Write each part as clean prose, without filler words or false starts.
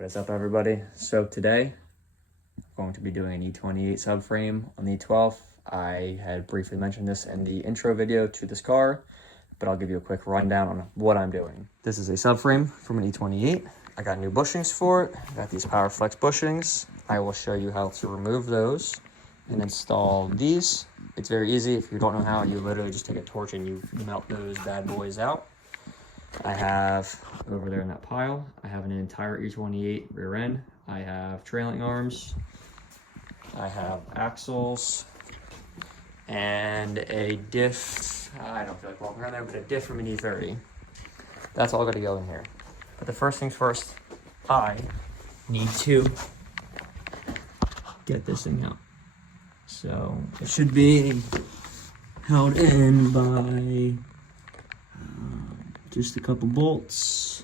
What is up, everybody? So today I'm going to be doing an E28 subframe on the E12. I had briefly mentioned this in the intro video to this car, but I'll give you a quick rundown on what I'm doing. This is a subframe from an E28. I got new bushings for it. I got these Power Flex bushings. I will show you how to remove those and install these. It's very easy. If you don't know how, you literally just take a torch and you melt those bad boys out. I have over there in that pile, I have an entire E28 rear end. I have trailing arms. I have axles and a diff. I don't feel like walking around there, but a diff from an E30. That's all got to go in here. But the first things first, I need to get this thing out. So it should be held in by just a couple bolts.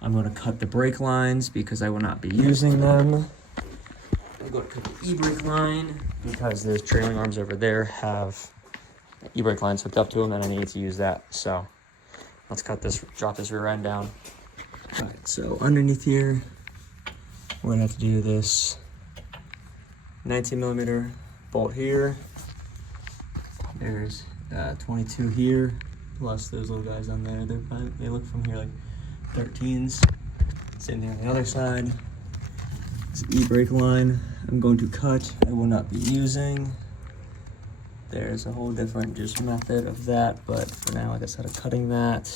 I'm going to cut the brake lines because I will not be using them. I'm going to cut the e-brake line because those trailing arms over there have e-brake lines hooked up to them and I need to use that. So let's cut this, drop this rear end down. All right, so underneath here, we're going to have to do this 19mm bolt here. There's 22 here. Plus those little guys on there, they look from here like 13s. Same thing on the other side. This e-brake line I'm going to cut, I will not be using. There's a whole different just method of that, but for now, like I said, I'm cutting that.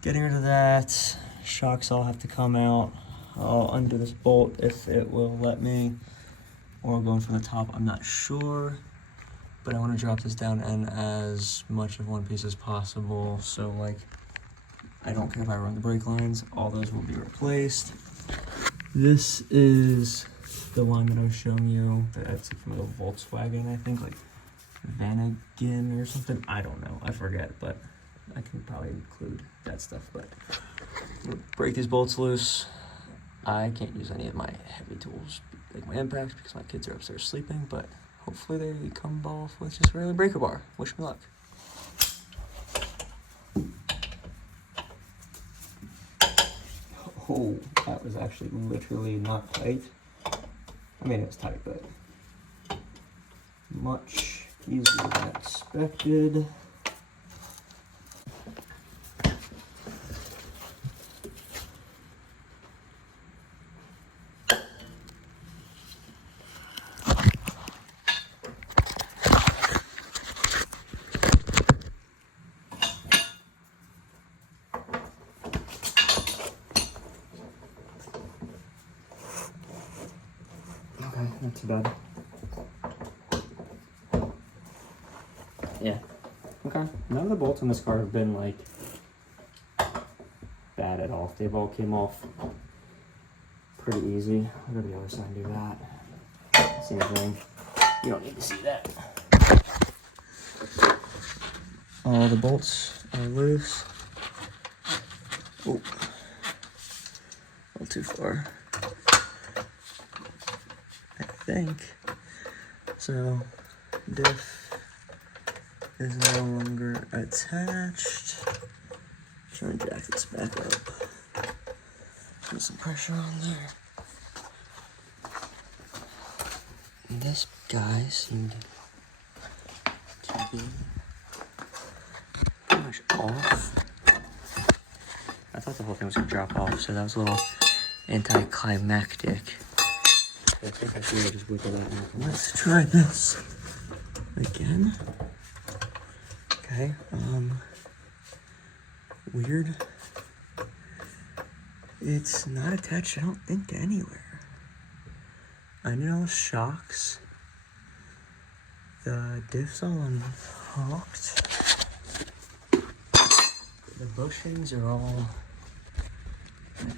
Getting rid of that. Shocks all have to come out. I'll undo this bolt if it will let me. Or going from the top, I'm not sure. But I want to drop this down in as much of one piece as possible. So like, I don't care if I run the brake lines, all those will be replaced. This is the line that I was showing you. That's from the Volkswagen, I think, like Vanagon or something. I don't know, I forget, but I can probably include that stuff. But break these bolts loose. I can't use any of my heavy tools, like my impacts, because my kids are upstairs sleeping, but hopefully they come off with just a regular breaker bar. Wish me luck. Oh, that was actually literally not tight. I mean, it was tight, but much easier than expected. Okay, not too bad. Yeah. Okay. None of the bolts on this car have been like bad at all. They've all came off pretty easy. I'll go to the other side and do that. Same thing. You don't need to see that. All the bolts are loose. Oh, a little too far, I think. So, diff is no longer attached. Trying to jack this back up. Put some pressure on there. And this guy seemed to be pretty much off. I thought the whole thing was gonna drop off, so that was a little anticlimactic. I think I should just wiggle that out. Let's try this again. Okay, weird. It's not attached, I don't think, to anywhere. I need all the shocks. The diff's all unhooked. The bushings are all,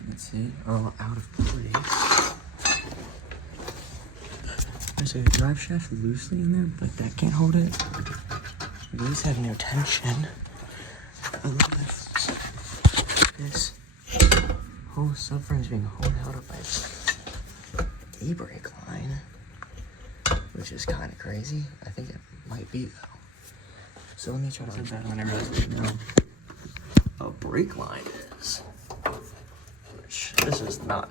let's see, are all out of place. There's a drive shaft loosely in there, but that can't hold it. These have no tension. Unless this whole subframe is being held up by this e-brake line, which is kind of crazy. I think it might be though. So let me try to find that when I realize what a brake line is. which this is not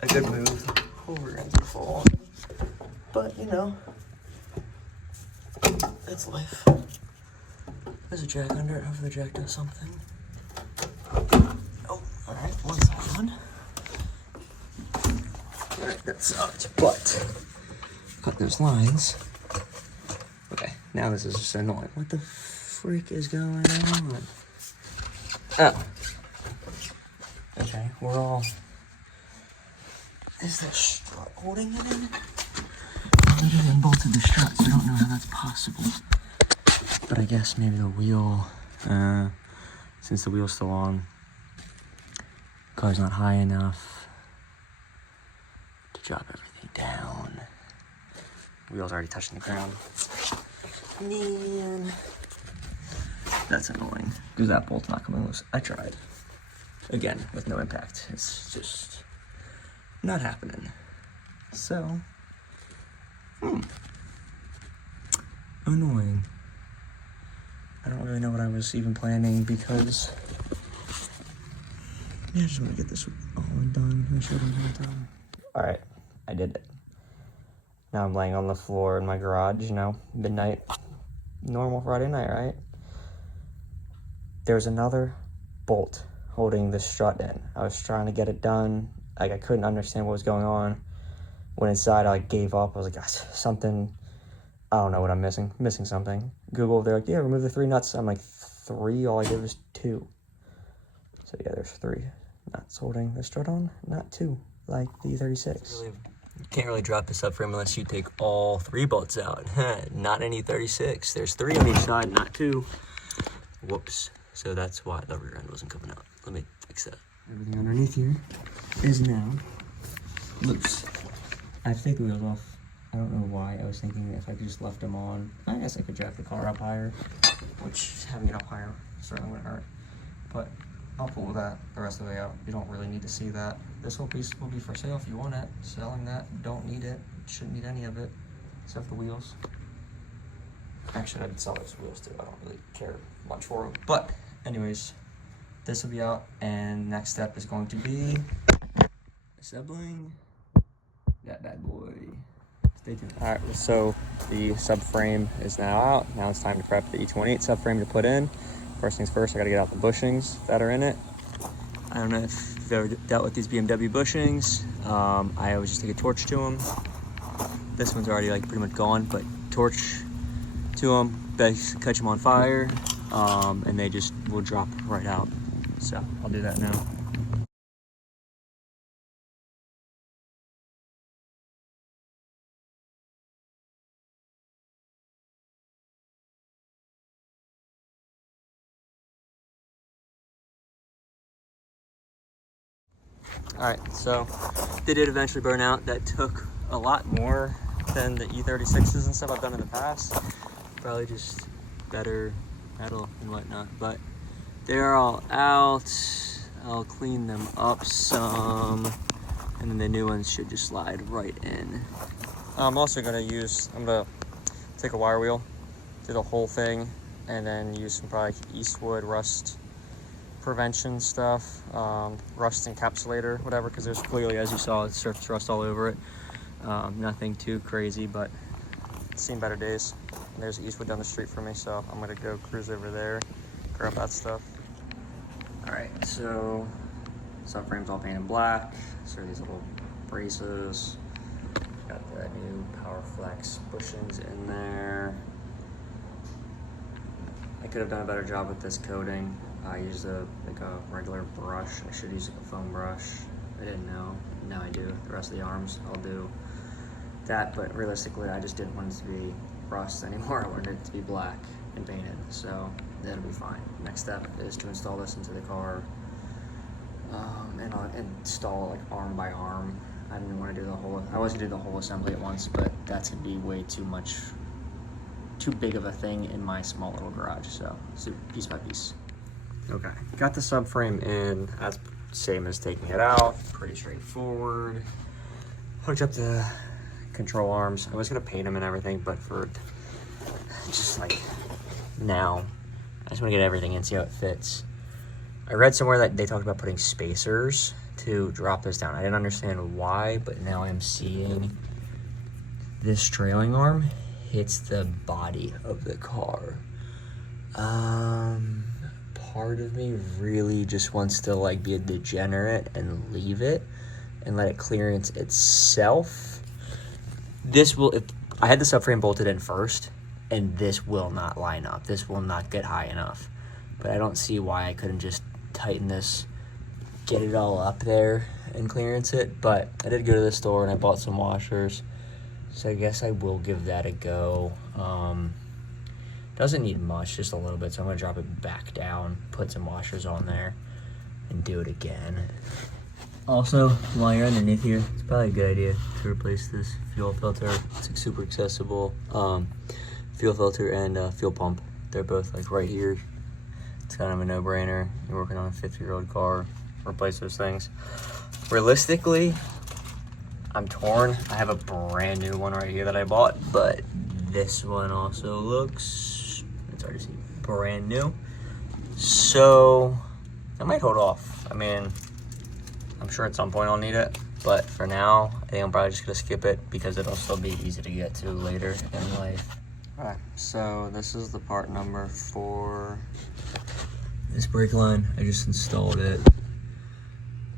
a good move. Oh, we're going to fall. But, you know, that's life. There's a jack under it. Hopefully the jack does something. Oh, alright, one side on. Alright, that sucked, but cut those lines. Okay, now this is just annoying. What the freak is going on? Oh. Okay, we're all... Is the strut holding it in? I literally unbolted the strut, so I don't know how that's possible. But I guess maybe the wheel, since the wheel's still on, the car's not high enough to drop everything down. The wheel's already touching the ground. Man, that's annoying, because that bolt's not coming loose. I tried. Again, with no impact. It's just not happening. So, annoying. I don't really know what I was even planning because I just want to get this all done. I should have done. All right, I did it. Now I'm laying on the floor in my garage, you know, midnight, normal Friday night, right? There's another bolt holding the strut in. I was trying to get it done. Like, I couldn't understand what was going on. Went inside, I like gave up. I was like, gosh, something, I don't know what I'm missing something. Google, they're like, yeah, remove the 3 nuts. I'm like, 3? All I did was 2. So yeah, there's 3 nuts holding the strut on, not 2, like the E36. You can't really drop the subframe unless you take all 3 bolts out. Not any 36. There's 3 on each side, not 2. Whoops. So that's why the rear end wasn't coming out. Let me fix that. Everything underneath here is now loose. I have to take the wheels off. I don't know why. I was thinking if I could just left them on, I guess I could jack the car up higher, which having it up higher certainly wouldn't hurt. But I'll pull that the rest of the way out. You don't really need to see that. This whole piece will be for sale if you want it. Selling that, don't need it. Shouldn't need any of it, except the wheels. Actually, I'd sell those wheels too. I don't really care much for them. But anyways, this will be out, and next step is going to be assembling that bad boy. Stay tuned. All right, so the subframe is now out. Now it's time to prep the E28 subframe to put in. First things first, I gotta get out the bushings that are in it. I don't know if you've ever dealt with these BMW bushings. I always just take a torch to them. This one's already like pretty much gone, but torch to them, catch them on fire, and they just will drop right out. So I'll do that now. All right, so they did eventually burn out. That took a lot more than the E36s and stuff I've done in the past. Probably just better metal and whatnot, but they're all out. I'll clean them up some, and then the new ones should just slide right in. I'm also gonna take a wire wheel, do the whole thing, and then use some probably Eastwood rust prevention stuff, rust encapsulator, whatever, because there's clearly, as you saw, surface rust all over it. Nothing too crazy, but it's seen better days. And there's Eastwood down the street from me, so I'm gonna go cruise over there, grab that stuff. All right, so subframe's all painted black. So these little braces. Got the new PowerFlex bushings in there. I could have done a better job with this coating. I used a regular brush. I should use a foam brush. I didn't know. Now I do. The rest of the arms, I'll do that. But realistically, I just didn't want it to be rust anymore. I wanted it to be black and painted. So that'll be fine. Next step is to install this into the car, and I'll install it like arm by arm. I didn't want to do the whole. I was gonna do the whole assembly at once, but that's gonna be way too much. Too big of a thing in my small little garage. So piece by piece. Okay, got the subframe in. That's same as taking it out. Pretty straightforward. Hooked up the control arms. I was gonna paint them and everything, but for just like now, I just wanna get everything in, see how it fits. I read somewhere that they talked about putting spacers to drop this down. I didn't understand why, but now I'm seeing this trailing arm hits the body of the car. Part of me really just wants to like be a degenerate and leave it and let it clearance itself. This will, if I had the subframe bolted in first, and this will not line up. This will not get high enough. But I don't see why I couldn't just tighten this, get it all up there and clearance it. But I did go to the store and I bought some washers. So I guess I will give that a go. Doesn't need much, just a little bit. So I'm gonna drop it back down, put some washers on there, and do it again. Also, while you're underneath here, it's probably a good idea to replace this fuel filter. It's like super accessible. Fuel filter and fuel pump. They're both like right here. It's kind of a no-brainer. You're working on a 50-year-old car, replace those things. Realistically, I'm torn. I have a brand new one right here that I bought, but this one also looks, it's hard to see, brand new. So I might hold off. I mean, I'm sure at some point I'll need it, but for now, I think I'm probably just gonna skip it because it'll still be easy to get to later in life. All right, so this is the part number for this brake line. I just installed it.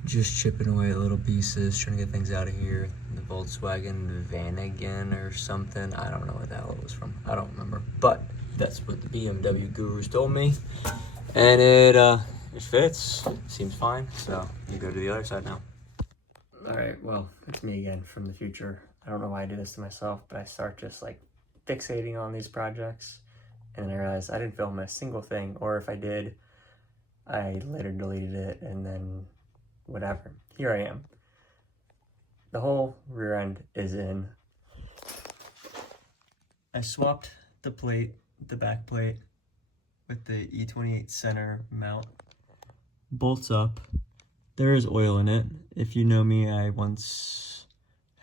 Just chipping away at little pieces, trying to get things out of here. The Volkswagen Vanagon or something. I don't know where the hell it was from. I don't remember, but that's what the BMW gurus told me. And it fits, seems fine. So you go to the other side now. All right, well, it's me again from the future. I don't know why I do this to myself, but I start just like fixating on these projects. And then I realized I didn't film a single thing, or if I did, I later deleted it and then whatever. Here I am. The whole rear end is in. I swapped the plate, the back plate, with the E28 center mount. Bolts up. There is oil in it. If you know me, I once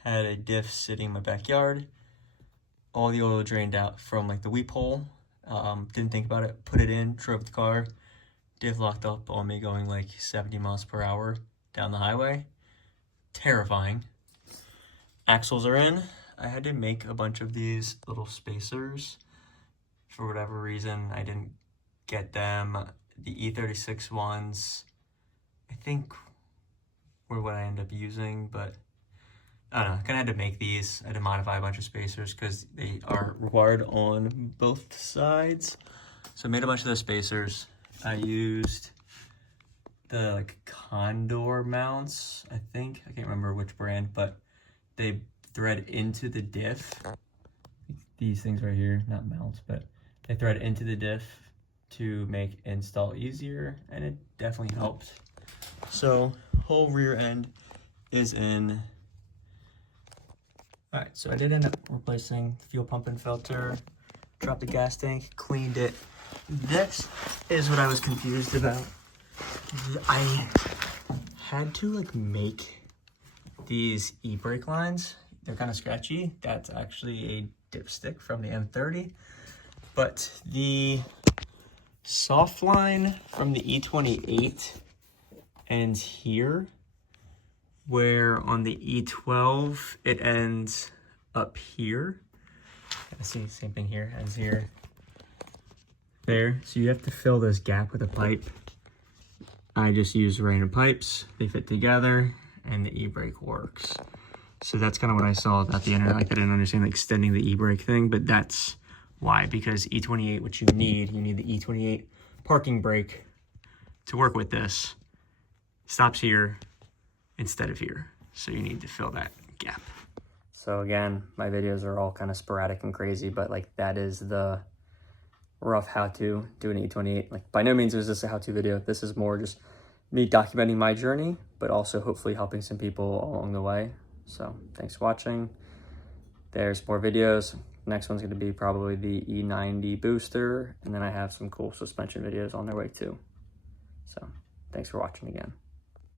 had a diff sitting in my backyard. All the oil drained out from like the weep hole. Didn't think about it, put it in, drove the car. Diff locked up on me going like 70 miles per hour down the highway. Terrifying. Axles are in. I had to make a bunch of these little spacers. For whatever reason, I didn't get them. The E36 ones, I think, were what I ended up using, but I don't know. I kind of had to make these. I had to modify a bunch of spacers because they are required on both sides. So I made a bunch of those spacers. I used the like Condor mounts, I think. I can't remember which brand, but they thread into the diff. These things right here, not mounts, but they thread into the diff to make install easier, and it definitely helped. So whole rear end is in. All right, so I did end up replacing fuel pump and filter, dropped the gas tank, cleaned it. This is what I was confused about. I had to like make these e-brake lines. They're kind of scratchy. That's actually a dipstick from the M30. But the soft line from the E28 ends here, where on the E12 it ends up here. I see the same thing here, ends here. There, so you have to fill this gap with a pipe. I just use random pipes, they fit together, and the e-brake works. So that's kind of what I saw at the end. Like, I didn't understand the extending the e-brake thing, but that's why, because E28, what you need the E28 parking brake to work with this. Stops here instead of here. So you need to fill that gap. So again, my videos are all kind of sporadic and crazy, but like that is the rough how to do an E28. Like by no means is this a how-to video. This is more just me documenting my journey, but also hopefully helping some people along the way. So thanks for watching. There's more videos. Next one's going to be probably the E90 booster, and then I have some cool suspension videos on their way too. So thanks for watching again.